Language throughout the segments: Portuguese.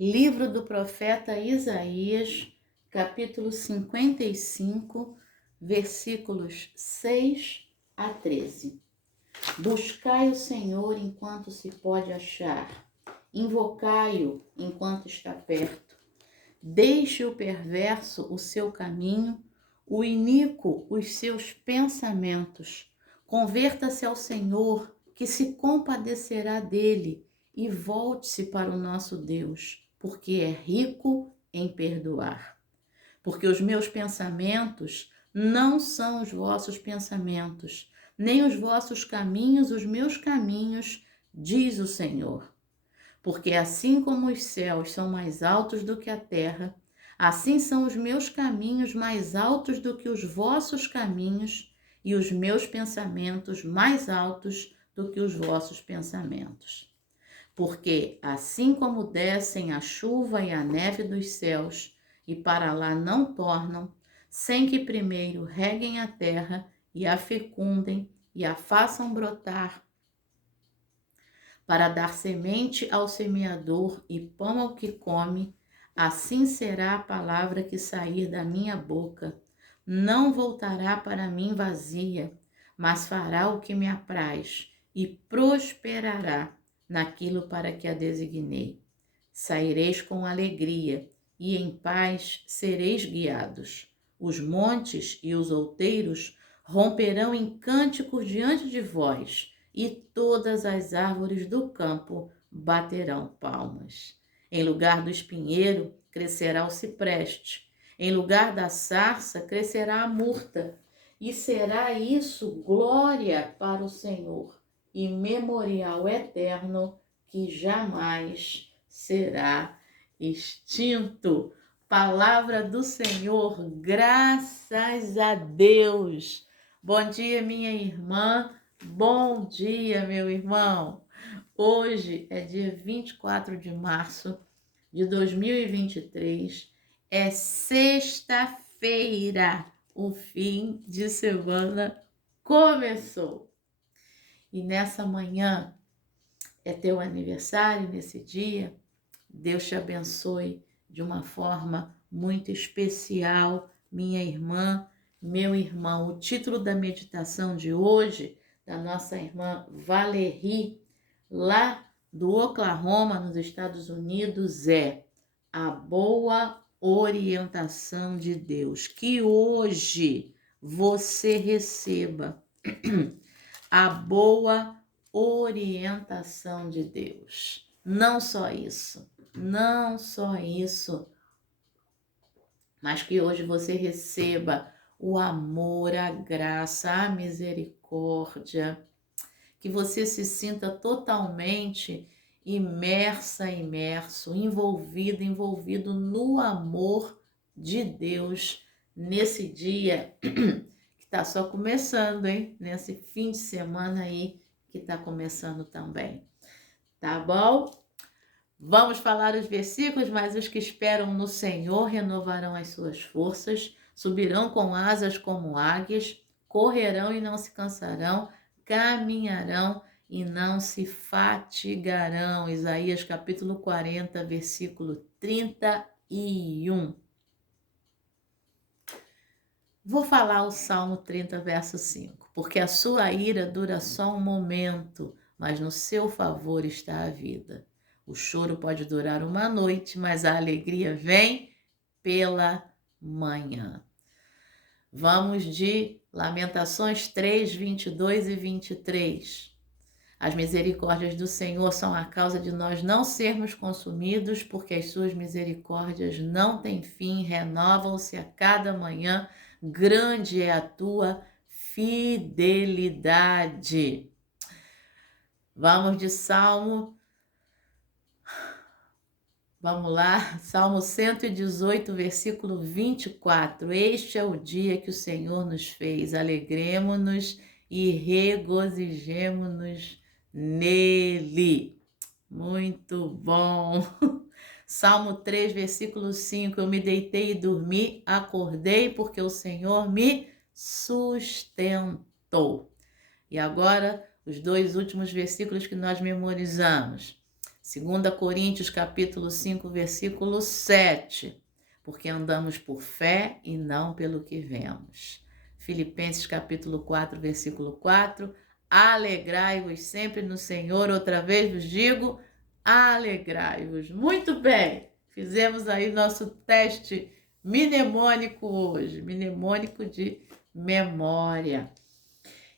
Livro do profeta Isaías, capítulo 55, versículos 6 a 13. Buscai o Senhor enquanto se pode achar, invocai-o enquanto está perto. Deixe o perverso o seu caminho, o iníquo os seus pensamentos. Converta-se ao Senhor, que se compadecerá dele, e volte-se para o nosso Deus, porque é rico em perdoar. Porque os meus pensamentos não são os vossos pensamentos, nem os vossos caminhos os meus caminhos, diz o Senhor. Porque assim como os céus são mais altos do que a terra, assim são os meus caminhos mais altos do que os vossos caminhos, e os meus pensamentos mais altos do que os vossos pensamentos. Porque assim como descem a chuva e a neve dos céus, e para lá não tornam, sem que primeiro reguem a terra e a fecundem e a façam brotar, para dar semente ao semeador e pão ao que come, assim será a palavra que sair da minha boca. Não voltará para mim vazia, mas fará o que me apraz e prosperará naquilo para que a designei. Saireis com alegria e em paz sereis guiados. Os montes e os outeiros romperão em cânticos diante de vós, e todas as árvores do campo baterão palmas. Em lugar do espinheiro crescerá o cipreste, em lugar da sarça crescerá a murta, e será isso glória para o Senhor e memorial eterno que jamais será extinto. Palavra do Senhor, graças a Deus. Bom dia, minha irmã. Bom dia, meu irmão. Hoje é dia 24 de março de 2023. É sexta-feira. O fim de semana começou. E nessa manhã é teu aniversário, nesse dia. Deus te abençoe de uma forma muito especial, minha irmã, meu irmão. O título da meditação de hoje, da nossa irmã Valerie, lá do Oklahoma, nos Estados Unidos, é a boa orientação de Deus. Que hoje você receba a boa orientação de Deus. Não só isso, mas que hoje você receba o amor, a graça, a misericórdia, que você se sinta totalmente imerso, envolvido no amor de Deus nesse dia que está só começando, hein? Nesse fim de semana aí que está começando também. Tá bom? Vamos falar os versículos, mas os que esperam no Senhor renovarão as suas forças, subirão com asas como águias, correrão e não se cansarão, caminharão e não se fatigarão. Isaías capítulo 40, versículo 31. Vou falar o Salmo 30, verso 5. Porque a sua ira dura só um momento, mas no seu favor está a vida. O choro pode durar uma noite, mas a alegria vem pela manhã. Vamos de Lamentações 3, 22 e 23. As misericórdias do Senhor são a causa de nós não sermos consumidos, porque as suas misericórdias não têm fim, renovam-se a cada manhã. Grande é a tua fidelidade. Vamos de Salmo. Vamos lá, Salmo 118, versículo 24. Este é o dia que o Senhor nos fez. Alegremo-nos e regozijemo-nos nele. Muito bom. Salmo 3, versículo 5. Eu me deitei e dormi, acordei porque o Senhor me sustentou. E agora, os dois últimos versículos que nós memorizamos. 2 Coríntios capítulo 5, versículo 7. Porque andamos por fé e não pelo que vemos. Filipenses capítulo 4, versículo 4. Alegrai-vos sempre no Senhor. Outra vez vos digo, alegrai-vos. Muito bem, fizemos aí nosso teste mnemônico hoje. Mnemônico de memória.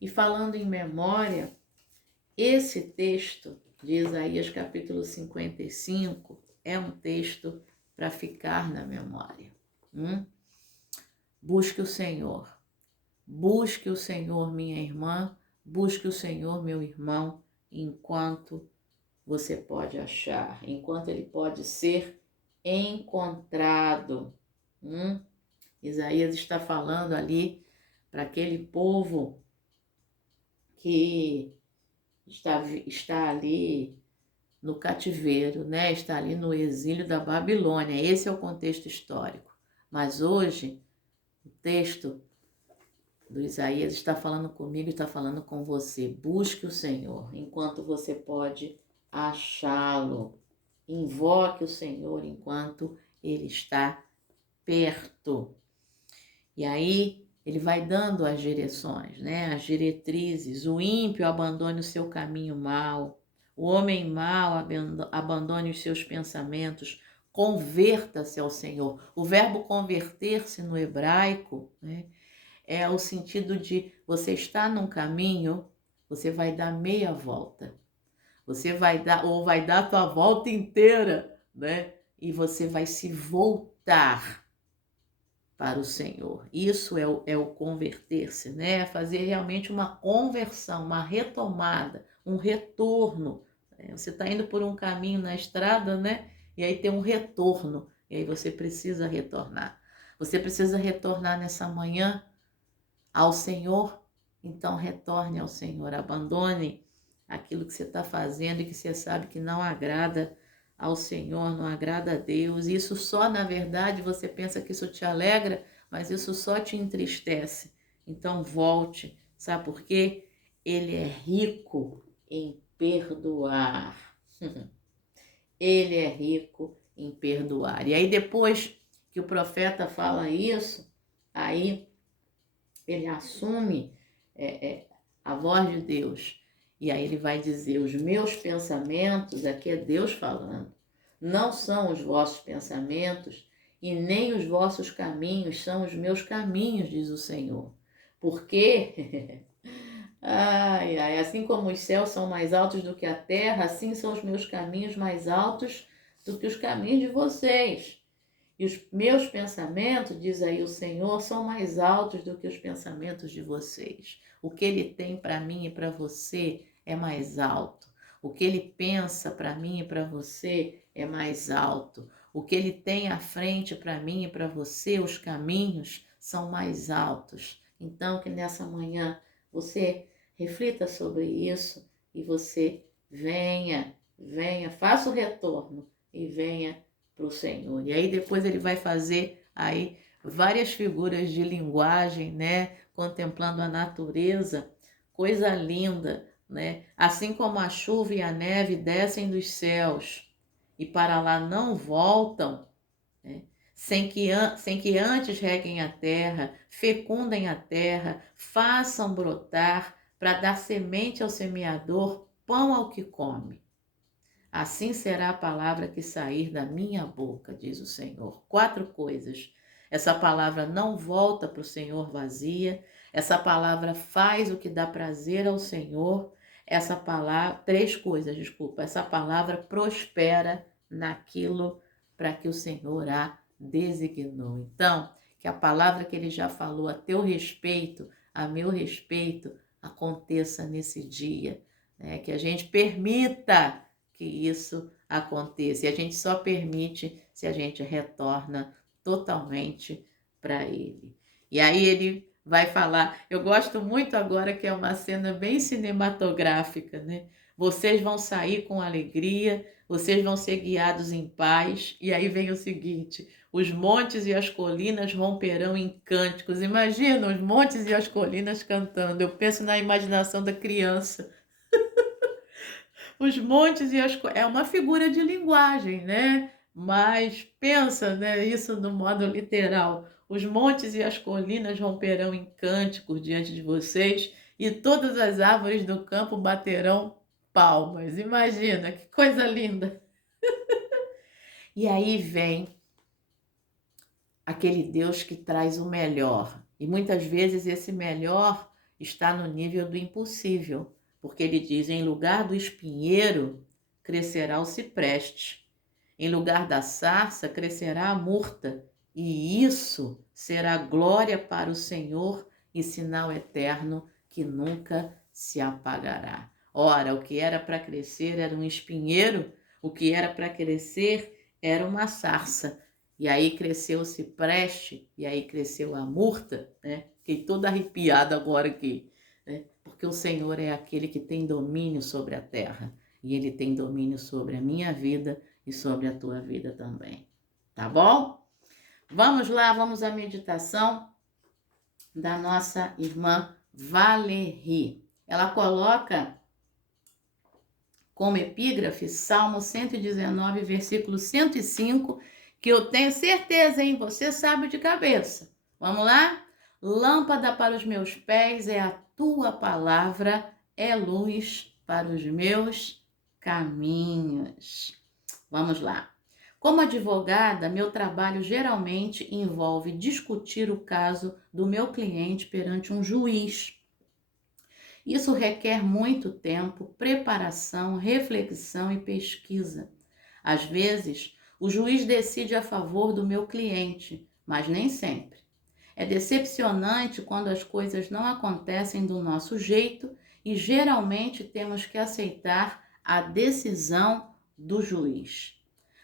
E falando em memória, esse texto de Isaías capítulo 55 é um texto para ficar na memória. Busque o Senhor. Busque o Senhor, minha irmã. Busque o Senhor, meu irmão, enquanto você pode achar, enquanto ele pode ser encontrado. Isaías está falando ali para aquele povo que está ali no cativeiro, né? Está ali no exílio da Babilônia. Esse é o contexto histórico. Mas hoje, o texto do Isaías está falando comigo, está falando com você. Busque o Senhor enquanto você pode achá-lo. Invoque o Senhor enquanto ele está perto. E aí ele vai dando as direções, né? As diretrizes. O ímpio abandone o seu caminho mau. O homem mau abandone os seus pensamentos. Converta-se ao Senhor. O verbo converter-se no hebraico, né, é o sentido de você estar num caminho, você vai dar meia volta. Você vai dar a tua volta inteira, né? E você vai se voltar para o Senhor. Isso é o converter-se, né? Fazer realmente uma conversão, uma retomada, um retorno. Você está indo por um caminho na estrada, né? E aí tem um retorno, e aí você precisa retornar. Você precisa retornar nessa manhã ao Senhor, então retorne ao Senhor. Abandone aquilo que você está fazendo e que você sabe que não agrada ao Senhor, não agrada a Deus. Isso só, na verdade, você pensa que isso te alegra, mas isso só te entristece. Então volte, sabe por quê? Ele é rico em perdoar. Ele é rico em perdoar. E aí depois que o profeta fala isso, aí ele assume a voz de Deus. E aí ele vai dizer, os meus pensamentos, aqui é Deus falando, não são os vossos pensamentos e nem os vossos caminhos são os meus caminhos, diz o Senhor. Porque, assim como os céus são mais altos do que a terra, assim são os meus caminhos mais altos do que os caminhos de vocês. E os meus pensamentos, diz aí o Senhor, são mais altos do que os pensamentos de vocês. O que Ele tem para mim e para você é mais alto. O que Ele pensa para mim e para você é mais alto. O que Ele tem à frente para mim e para você, os caminhos, são mais altos. Então, que nessa manhã você reflita sobre isso e você venha, faça o retorno e venha para o Senhor. E aí depois ele vai fazer aí várias figuras de linguagem, né? Contemplando a natureza, coisa linda, né? Assim como a chuva e a neve descem dos céus e para lá não voltam, né? Sem que antes reguem a terra, fecundem a terra, façam brotar para dar semente ao semeador, pão ao que come. Assim será a palavra que sair da minha boca, diz o Senhor. 4 coisas. Essa palavra não volta para o Senhor vazia. Essa palavra faz o que dá prazer ao Senhor. 3 coisas, desculpa. Essa palavra prospera naquilo para que o Senhor a designou. Então, que a palavra que ele já falou a teu respeito, a meu respeito, aconteça nesse dia, né? Que a gente permita que isso aconteça. E a gente só permite se a gente retorna totalmente para Ele. E aí ele vai falar, eu gosto muito agora que é uma cena bem cinematográfica, né? Vocês vão sair com alegria, vocês vão ser guiados em paz. E aí vem o seguinte, os montes e as colinas romperão em cânticos. Imagina os montes e as colinas cantando. Eu penso na imaginação da criança. Os montes e as é uma figura de linguagem, né? Mas pensa, né, isso no modo literal. Os montes e as colinas romperão em cânticos diante de vocês, e todas as árvores do campo baterão palmas. Imagina, que coisa linda. E aí vem aquele Deus que traz o melhor. E muitas vezes esse melhor está no nível do impossível, porque ele diz: em lugar do espinheiro crescerá o cipreste, em lugar da sarça crescerá a murta, e isso será glória para o Senhor e sinal eterno que nunca se apagará. Ora, o que era para crescer era um espinheiro, o que era para crescer era uma sarça. E aí cresceu o cipreste, e aí cresceu a murta, né? Fiquei toda arrepiada agora aqui, né? Porque o Senhor é aquele que tem domínio sobre a terra, e Ele tem domínio sobre a minha vida e sobre a tua vida também. Tá bom? Vamos lá, vamos à meditação da nossa irmã Valérie. Ela coloca como epígrafe Salmo 119, versículo 105, que eu tenho certeza, hein? Você sabe de cabeça. Vamos lá? Lâmpada para os meus pés é a tua palavra, é luz para os meus caminhos. Vamos lá. Como advogada, meu trabalho geralmente envolve discutir o caso do meu cliente perante um juiz. Isso requer muito tempo, preparação, reflexão e pesquisa. Às vezes, o juiz decide a favor do meu cliente, mas nem sempre. É decepcionante quando as coisas não acontecem do nosso jeito e geralmente temos que aceitar a decisão do juiz.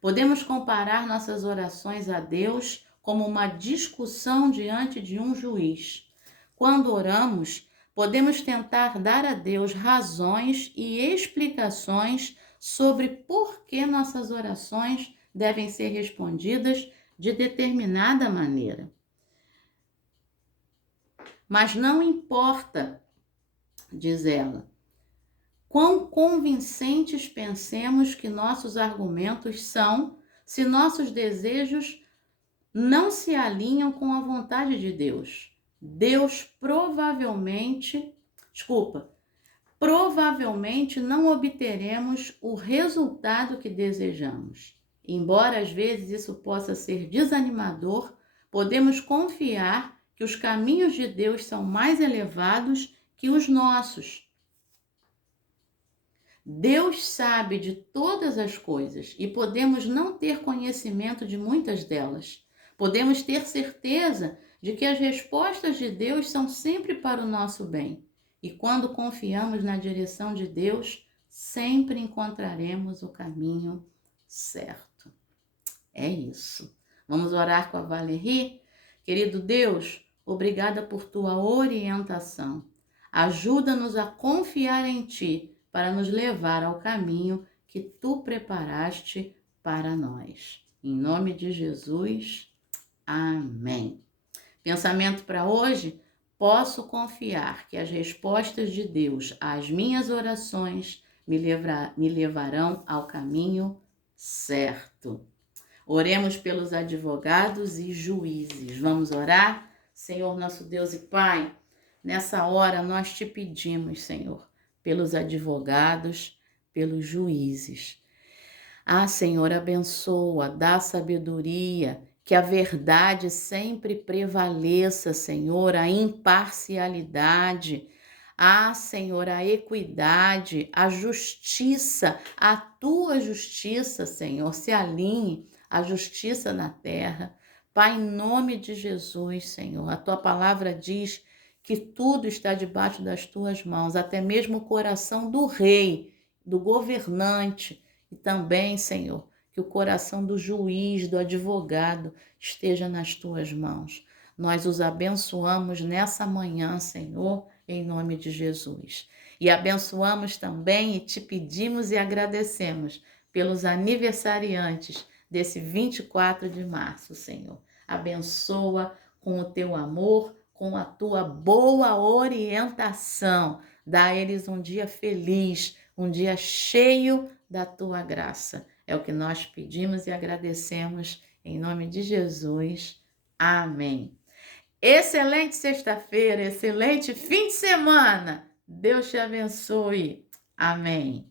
Podemos comparar nossas orações a Deus como uma discussão diante de um juiz. Quando oramos, podemos tentar dar a Deus razões e explicações sobre por que nossas orações devem ser respondidas de determinada maneira. Mas não importa, diz ela, quão convincentes pensemos que nossos argumentos são, se nossos desejos não se alinham com a vontade de Deus. Provavelmente não obteremos o resultado que desejamos. Embora às vezes isso possa ser desanimador, podemos confiar que os caminhos de Deus são mais elevados que os nossos. Deus sabe de todas as coisas e podemos não ter conhecimento de muitas delas. Podemos ter certeza de que as respostas de Deus são sempre para o nosso bem. E quando confiamos na direção de Deus, sempre encontraremos o caminho certo. É isso. Vamos orar com a Valérie? Querido Deus, obrigada por tua orientação. Ajuda-nos a confiar em Ti para nos levar ao caminho que Tu preparaste para nós. Em nome de Jesus, amém. Pensamento para hoje? Posso confiar que as respostas de Deus às minhas orações me levarão ao caminho certo. Oremos pelos advogados e juízes. Vamos orar? Senhor, nosso Deus e Pai, nessa hora nós te pedimos, Senhor, pelos advogados, pelos juízes. Senhor, abençoa, dá sabedoria, que a verdade sempre prevaleça, Senhor, a imparcialidade. Senhor, a equidade, a justiça, a tua justiça, Senhor, se alinhe a justiça na terra. Pai, em nome de Jesus, Senhor, a tua palavra diz que tudo está debaixo das tuas mãos, até mesmo o coração do rei, do governante, e também, Senhor, que o coração do juiz, do advogado, esteja nas tuas mãos. Nós os abençoamos nessa manhã, Senhor, em nome de Jesus. E abençoamos também e te pedimos e agradecemos pelos aniversariantes desse 24 de março, Senhor. Abençoa com o teu amor, com a tua boa orientação. Dá a eles um dia feliz, um dia cheio da tua graça. É o que nós pedimos e agradecemos em nome de Jesus. Amém. Excelente sexta-feira, excelente fim de semana. Deus te abençoe. Amém.